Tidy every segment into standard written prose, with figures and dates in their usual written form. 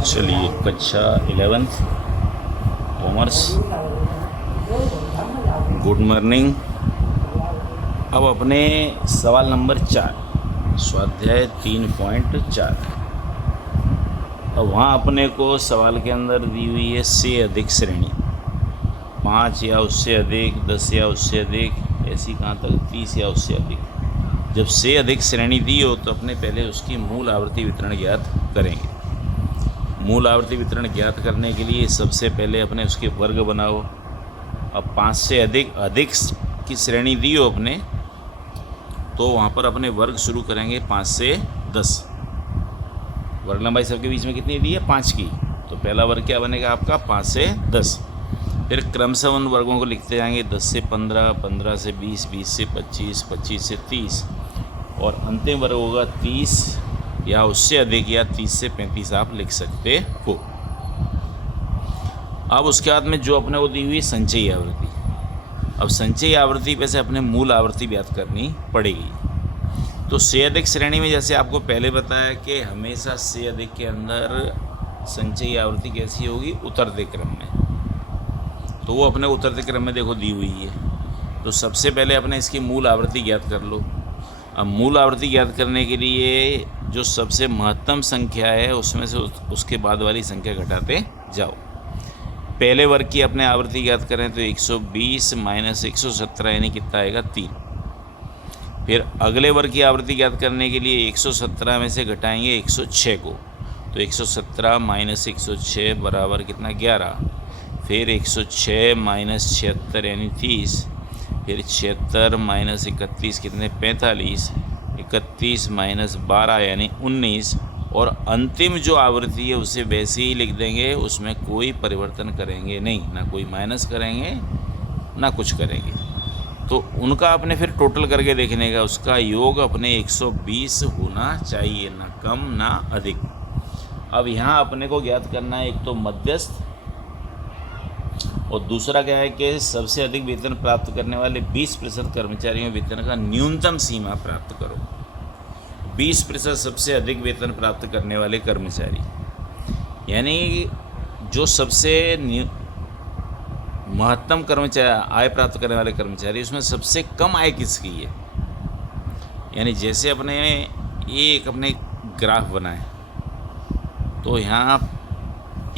चलिए कक्षा 11th commerce, good morning. अब अपने सवाल नंबर 4 स्वाध्याय 3.4। अब वहाँ अपने को सवाल के अंदर दी हुई है से अधिक श्रेणी, 5 या उससे अधिक, 10 या उससे अधिक, ऐसी कहाँ तक 30 या उससे अधिक। जब से अधिक श्रेणी दी हो तो अपने पहले उसकी मूल आवर्ती वितरण ज्ञात करेंगे। मूल आवर्ती वितरण ज्ञात करने के लिए सबसे पहले अपने उसके वर्ग बनाओ। अब 5 से अधिक की श्रेणी दी हो अपने, तो वहाँ पर अपने वर्ग शुरू करेंगे 5 से 10। वर्ग लंबाई सबके बीच में कितनी दी है? 5 की। तो पहला वर्ग क्या बनेगा आपका? 5 से 10। फिर क्रमशः उन वर्गों को लिखते जाएंगे, 10 से 15, 15 से 20, 20 से 25, 25 से 30, और अंतिम वर्ग होगा 30 या उससे अधिक, या 30 से 35 आप लिख सकते हो। अब उसके बाद में जो अपने को दी हुई संचयी आवृत्ति, अब संचयी आवृत्ति पे से अपने मूल आवृत्ति ज्ञात करनी पड़ेगी। तो से अधिक श्रेणी में जैसे आपको पहले बताया कि हमेशा से अधिक के अंदर संचयी आवृत्ति कैसी होगी? उतरते क्रम में। तो वो अपने उतरते क्रम में देखो दी हुई है। तो सबसे पहले अपने इसकी मूल आवृत्ति ज्ञात कर लो। अब मूल आवृत्ति ज्ञात करने के लिए जो सबसे महत्तम संख्या है उसमें से उसके बाद वाली संख्या घटाते जाओ। पहले वर्ग की अपने आवृत्ति ज्ञात करें तो 120 माइनस 117 यानी कितना आएगा? 3। फिर अगले वर्ग की आवृत्ति ज्ञात करने के लिए 117 में से घटाएंगे 106 को, तो 117 माइनस 106 बराबर कितना? 11। फिर 106 माइनस 76 यानी 30। फिर 76 माइनस 31 कितने? 45। 31 माइनस 12 यानी 19। और अंतिम जो आवृत्ति है उसे वैसे ही लिख देंगे, उसमें कोई परिवर्तन करेंगे नहीं, ना कोई माइनस करेंगे ना कुछ करेंगे। तो उनका अपने फिर टोटल करके देखने का, उसका योग अपने 120 होना चाहिए, ना कम ना अधिक। अब यहाँ अपने को ज्ञात करना है एक तो मध्यस्थ, और दूसरा क्या है कि सबसे अधिक वेतन प्राप्त करने वाले 20% कर्मचारियों वेतन का न्यूनतम सीमा प्राप्त करो। 20% सबसे अधिक वेतन प्राप्त करने वाले कर्मचारी, यानी जो सबसे महत्तम कर्मचारी आय प्राप्त करने वाले कर्मचारी, उसमें सबसे कम आय किसकी है? यानी जैसे अपने अपने ग्राफ बनाए तो यहाँ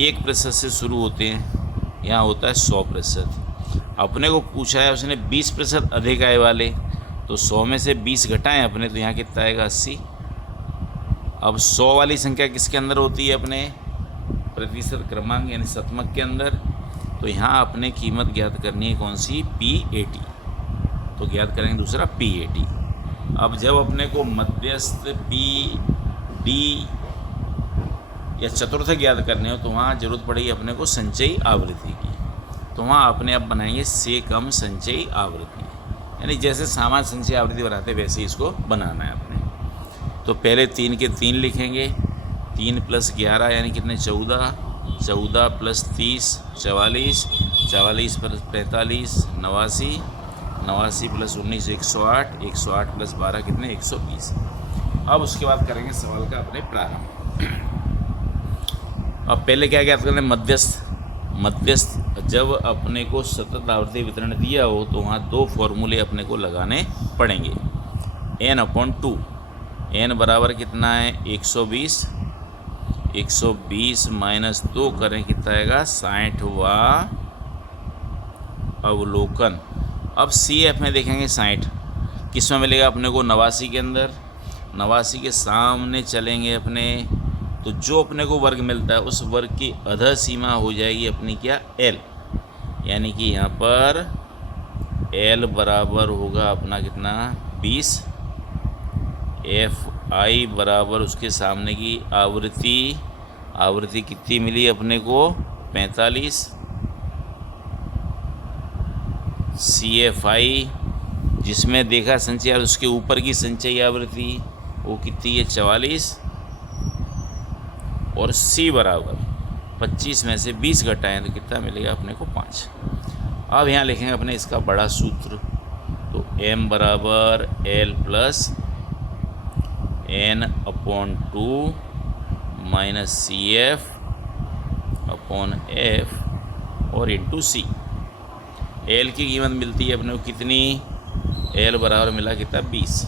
1% से शुरू होते हैं, यहाँ होता है 100%। अपने को पूछा है उसने 20% अधिक आय वाले, तो 100 में से 20 घटाएं अपने, तो यहाँ कितना आएगा? 80। अब 100 वाली संख्या किसके अंदर होती है? अपने प्रतिशत क्रमांक यानी शतमक के अंदर। तो यहाँ अपने कीमत ज्ञात करनी है कौन सी? P80। तो ज्ञात करेंगे दूसरा P80। अब जब अपने को मध्यस्थ P, D या चतुर्थ ज्ञात करने हो तो वहाँ जरूरत पड़ेगी अपने को संचयी आवृत्ति की। तो वहाँ अपने आप बनाएंगे से कम संचयी आवृत्ति, यानी जैसे सामान्य संचयी आवृत्ति बनाते वैसे ही इसको बनाना है अपने। तो पहले 3 के 3 लिखेंगे, 3 + 11 यानी कितने? 14। 14 + 30 44, 44 + 45 89, 89 + 19 108, 108 + 12 कितने? 120। अब उसके बाद करेंगे सवाल का अपने प्रारंभ। अब पहले क्या ज्ञात करना है? मध्यस्थ जब अपने को सतत आवर्ती वितरण दिया हो तो वहाँ 2 फॉर्मूले अपने को लगाने पड़ेंगे। n/2, n बराबर कितना है? 120। 120 माइनस 2 करें कितना आएगा? 60वां अवलोकन। अब CF में देखेंगे 60 किस में मिलेगा अपने को? 89 के अंदर। 89 के सामने चलेंगे अपने, तो जो अपने को वर्ग मिलता है उस वर्ग की अधः सीमा हो जाएगी अपनी क्या? L। यानी कि यहाँ पर L बराबर होगा अपना कितना? 20। FI बराबर उसके सामने की आवृत्ति कितनी मिली अपने को? 45। CFI जिसमें देखा संचय, उसके ऊपर की संचयी आवृत्ति वो कितनी है? 44। और C बराबर 25 में से 20 घटाएं तो कितना मिलेगा अपने को? 5। अब यहाँ लिखेंगे अपने इसका बड़ा सूत्र, तो M बराबर L + n/2 - CF upon F और इंटू सी। एल की कीमत मिलती है अपने को कितनी, एल बराबर मिला कितना 20।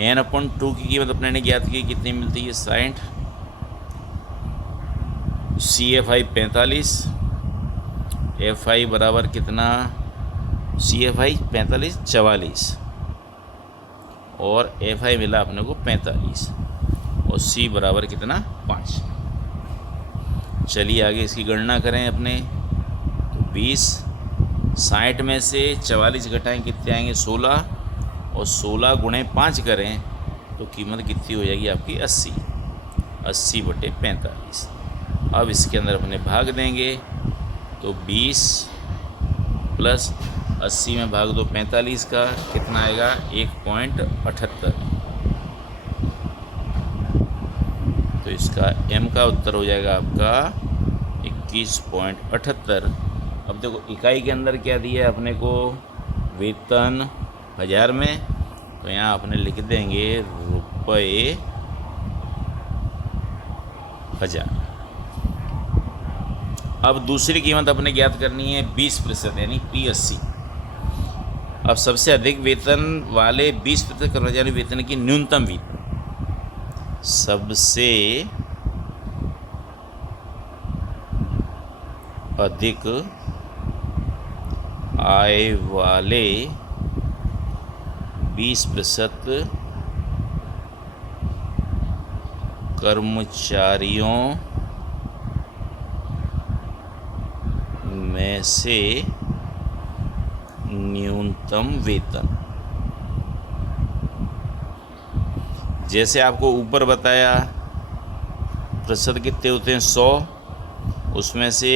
एन अपॉन 2 की कीमत अपने ने ज्ञात की कितनी मिलती है 60। C F I 45, F I बराबर कितना, सी एफ आई 45 44 और एफ आई मिला अपने को 45 और सी बराबर कितना 5। चलिए आगे इसकी गणना करें अपने। तो 20, 60 में से 44 घटाएं कितने आएंगे 16 और 16 गुणे 5 करें तो कीमत कितनी हो जाएगी आपकी 80। 80 बटे 45। अब इसके अंदर अपने भाग देंगे तो 20 प्लस 80 में भाग दो 45 का कितना आएगा 1.78। तो इसका m का उत्तर हो जाएगा आपका 21.78। अब देखो इकाई के अंदर क्या दिया है अपने को, वेतन 1000 में, तो यहाँ अपने लिख देंगे रुपये 1000। अब दूसरी कीमत अपने ज्ञात करनी है 20% यानी P80। अब सबसे अधिक वेतन वाले 20% कर्मचारी वेतन की न्यूनतम वेतन, सबसे अधिक आय वाले 20% कर्मचारियों में से न्यूनतम वेतन, जैसे आपको ऊपर बताया प्रतिशत कितने होते हैं 100, उसमें से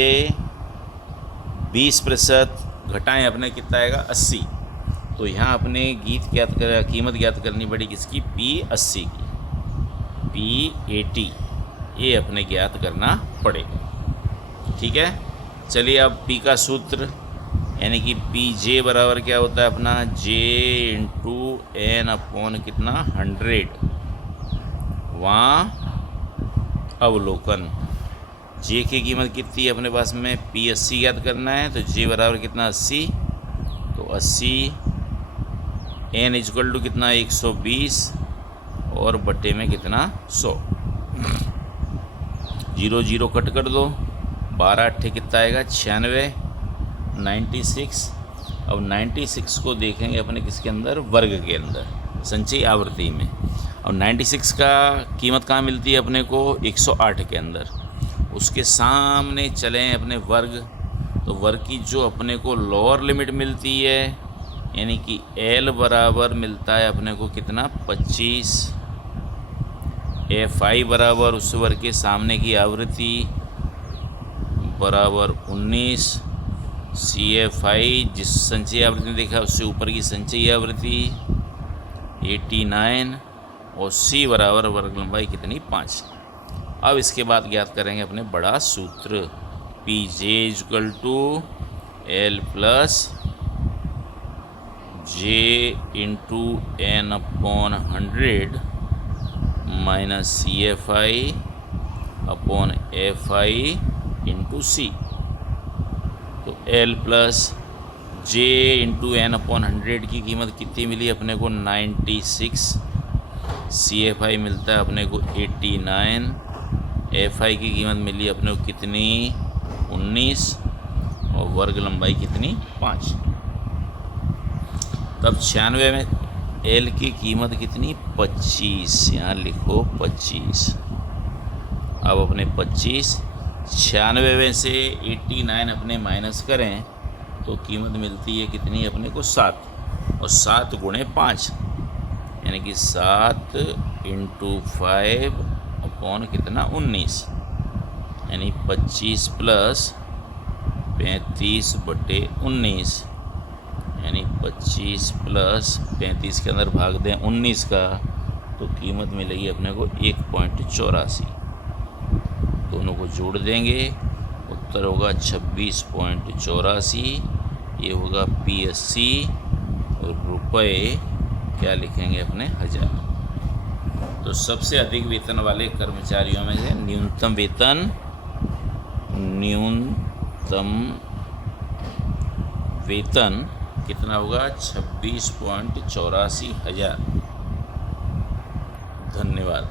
20% घटाएं अपने कितना आएगा 80। तो यहाँ अपने कीमत ज्ञात करनी पड़ी किसकी, P80 की, P80 ये अपने ज्ञात करना पड़ेगा। ठीक है, चलिए अब P का सूत्र यानी कि PJ बराबर क्या होता है अपना, J इंटू एन अपॉन कितना 100। वहाँ अवलोकन J की कीमत कितनी है अपने पास में, P80 याद करना है तो J बराबर कितना 80। तो 80 n इक्वल टू कितना 120 और बटे में कितना 100। 0 0 कट कर दो, 12 अट्ठे कितना आएगा 96, 96। अब 96 को देखेंगे अपने किसके अंदर, वर्ग के अंदर, संचयी आवृत्ति में। अब 96 का कीमत कहाँ मिलती है अपने को, 108 के अंदर। उसके सामने चलें अपने वर्ग, तो वर्ग की जो अपने को लोअर लिमिट मिलती है यानी कि L बराबर मिलता है अपने को कितना 25, FI बराबर उस वर्ग के सामने की आवृत्ति बराबर 19, CFI जिस संचयी आवृत्ति देखा उससे ऊपर की संचयी आवृत्ति 89 और C बराबर वर्ग लंबाई कितनी 5। अब इसके बाद ज्ञात करेंगे अपने बड़ा सूत्र, PJ equal to L plus J into N upon 100 minus CFI upon FI into C। तो L plus J into N upon 100 की कीमत कितनी मिली अपने को 96, CFI मिलता है अपने को 89, FI की कीमत मिली अपने को कितनी 19 और वर्ग लंबाई कितनी 5। तब 96 में L की कीमत कितनी 25, यहाँ लिखो 25। अब अपने 25 96 में से 89 अपने माइनस करें तो कीमत मिलती है कितनी अपने को 7 और 7 गुणे 5 यानी कि 7 इंटू 5 अपॉन कितना 19 यानी 25 प्लस 35 बटे 19 यानी 25 प्लस 35 के अंदर भाग दें 19 का तो कीमत मिलेगी अपने को 1.84। दोनों को जोड़ देंगे, उत्तर होगा 26.84। ये होगा P80 और रुपये क्या लिखेंगे अपने 1000। तो सबसे अधिक वेतन वाले कर्मचारियों में से न्यूनतम वेतन न्यूनतम वेतन कितना होगा? 26.84 हज़ार। धन्यवाद।